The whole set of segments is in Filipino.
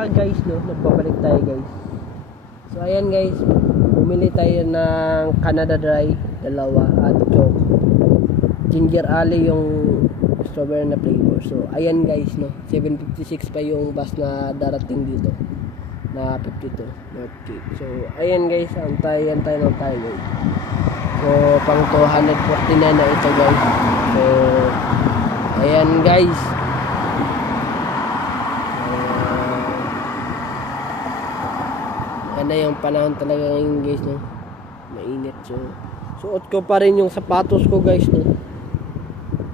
nga guys, no, nagbabalik tayo guys. So ayan guys, bumili tayo ng Canada Dry, dalawa, at choke. Ginger ale yung strawberry na flavor. So ayan guys, no, 7:56 pa yung bus na darating dito na 52 North Gate. So ayan guys, antayan tayo ng tayo guys. So pang 249 na ito guys. So ayan guys, na yung panahon talaga ngayon guys, no, mainit. So suot ko pa rin yung sapatos ko guys, no.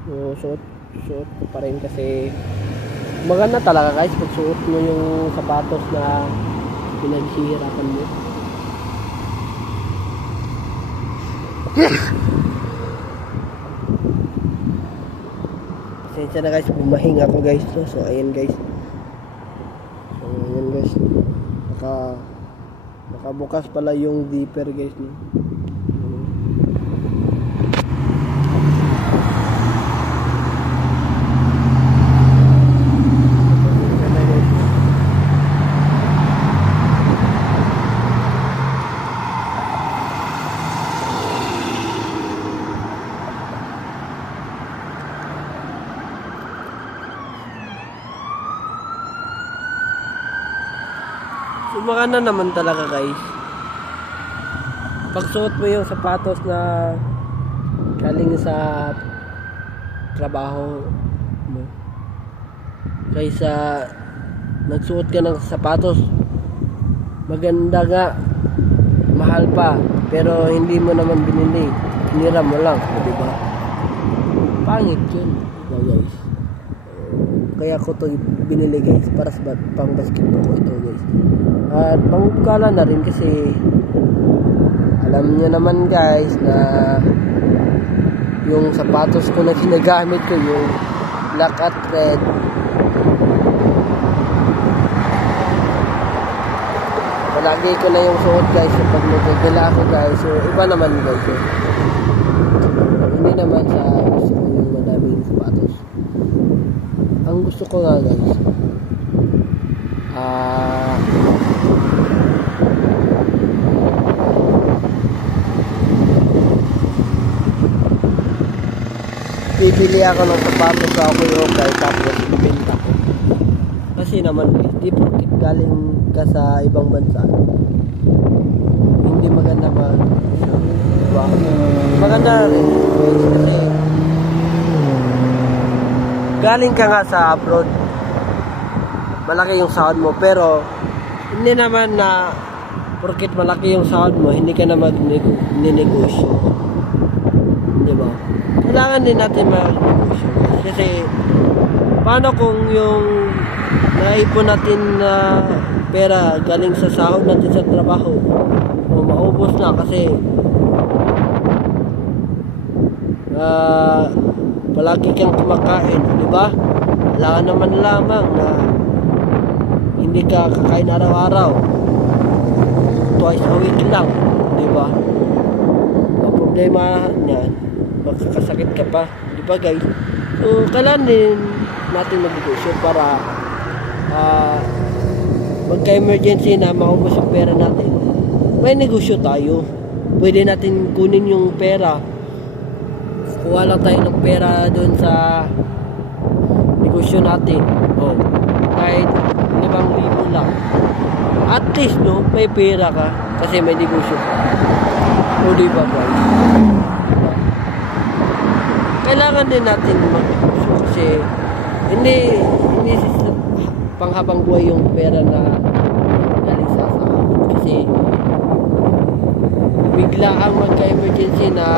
So suot ko pa rin kasi maganda talaga guys pag suot mo yung sapatos na pinaghihirapan mo. Pasensya na guys, bumahinga ako guys, no? So ayan guys, nakabukas pala yung zipper guys, no? So maganda naman talaga guys pagsuot mo yung sapatos na galing sa trabaho mo kaysa nagsuot ka ng sapatos maganda nga, mahal pa, pero hindi mo naman binili, hinira mo lang, diba? Pangit yun, diba guys? Kaya ko to binili guys, para sa pang basketball ko ito guys. At pangkala na rin kasi alam niyo naman guys na yung sapatos ko na ginagamit ko, yung black at red, palagi ko na yung suot guys kapag nagagala ako guys. So iba naman guys, so, hindi naman sa gusto ko yung madaming sapatos. Ang gusto ko nga guys, bibili ako ng sapatos sa ako yung okay, tapos ibenta ko. Kasi naman guys, di porkit galing ka sa ibang bansa hindi maganda diba? Maganda rin guys, kasi galing ka nga sa abroad, malaki yung sahod mo, pero hindi naman na porkit malaki yung sahod mo hindi ka na mag-negosyo, diba? Kailangan din natin mag-negosyo kasi paano kung yung naipon natin na pera galing sa sahod natin sa trabaho o maubos na kasi palagi kang kumakain, diba? Wala naman lamang na hindi ka kakain araw-araw, twice a week lang, diba? Ang problema niyan, magkakasakit ka pa, diba guys? So kailangan din natin mag-negosyo para magka-emergency na maubos yung pera natin, may negosyo tayo, pwede natin kunin yung pera, kuha lang tayo ng pera doon sa negosyo natin, kahit 5,000 lang, at least no, may pera ka kasi may negosyo ka, o diba guys? Kailangan din natin mag-negosyo kasi hindi panghabang buhay yung pera na galing sa sahod, kasi bigla ang magka-emergency na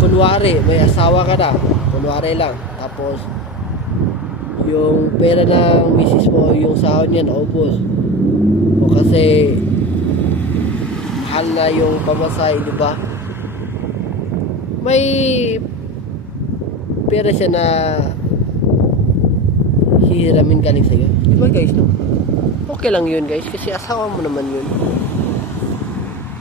kunwari may asawa ka na, kunwari lang, tapos yung pera ng misis mo, yung sahod niya naubos, o kasi mahal na yung pamasahe, diba? May pera siya na hihiramin galing sa'yo, diba guys, no? Okay lang yun guys, kasi asawa mo naman yun.